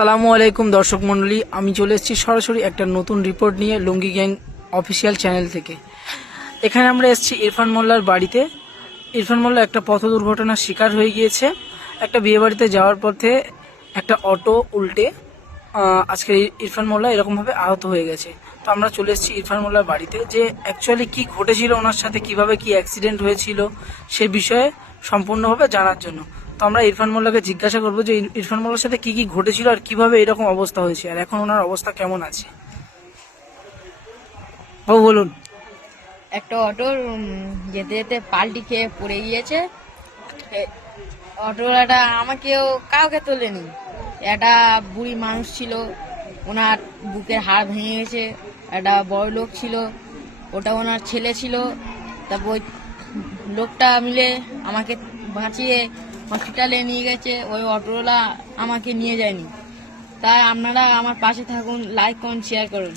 আসসালামু আলাইকুম দর্শক মণ্ডলী, আমি চলে এসেছি সরাসরি একটা নতুন রিপোর্ট নিয়ে লুঙ্গি গ্যাং অফিসিয়াল চ্যানেল থেকে। এখানে আমরা এসেছি ইরফান মোল্লার বাড়িতে। ইরফান মোল্লা একটা পথ দুর্ঘটনার শিকার হয়ে গিয়েছে। একটা বিয়ে বাড়িতে যাওয়ার পথে একটা অটো উল্টে আজকে ইরফান মোল্লা এরকমভাবে আহত হয়ে গেছে। তো আমরা চলে এসেছি ইরফান মোল্লার বাড়িতে, যে অ্যাকচুয়ালি কি ঘটেছিল ওনার সাথে, কিভাবে কি অ্যাক্সিডেন্ট হয়েছিল সে বিষয়ে সম্পূর্ণভাবে জানার জন্য। তো আমরা ইরফান মোল্লাকে জিজ্ঞাসা করবো যে ইরফান মোল্লার সাথে কি কি ঘটেছিল আর কিভাবে এরকম অবস্থা হয়েছে, আর এখন ওনার অবস্থা কেমন আছে। ও বলুন। একটা অটোর যেতে যেতে পাল্টি খেয়ে পড়ে গিয়েছে। অটোওয়ালাটা আমাকেও কাউকে তোলেনি। একটা বুড়ি মানুষ ছিল, ওনার বুকের হাড় ভেঙে গেছে। একটা বড় লোক ছিল, ওটা ওনার ছেলে ছিল। তারপর ওই লোকটা মিলে আমাকে বাঁচিয়ে হসপিটালে নিয়ে গেছে। ওই অটোওয়ালা আমাকে নিয়ে যায়নি। তাই আপনারা আমার পাশে থাকুন, লাইক করুন, শেয়ার করুন।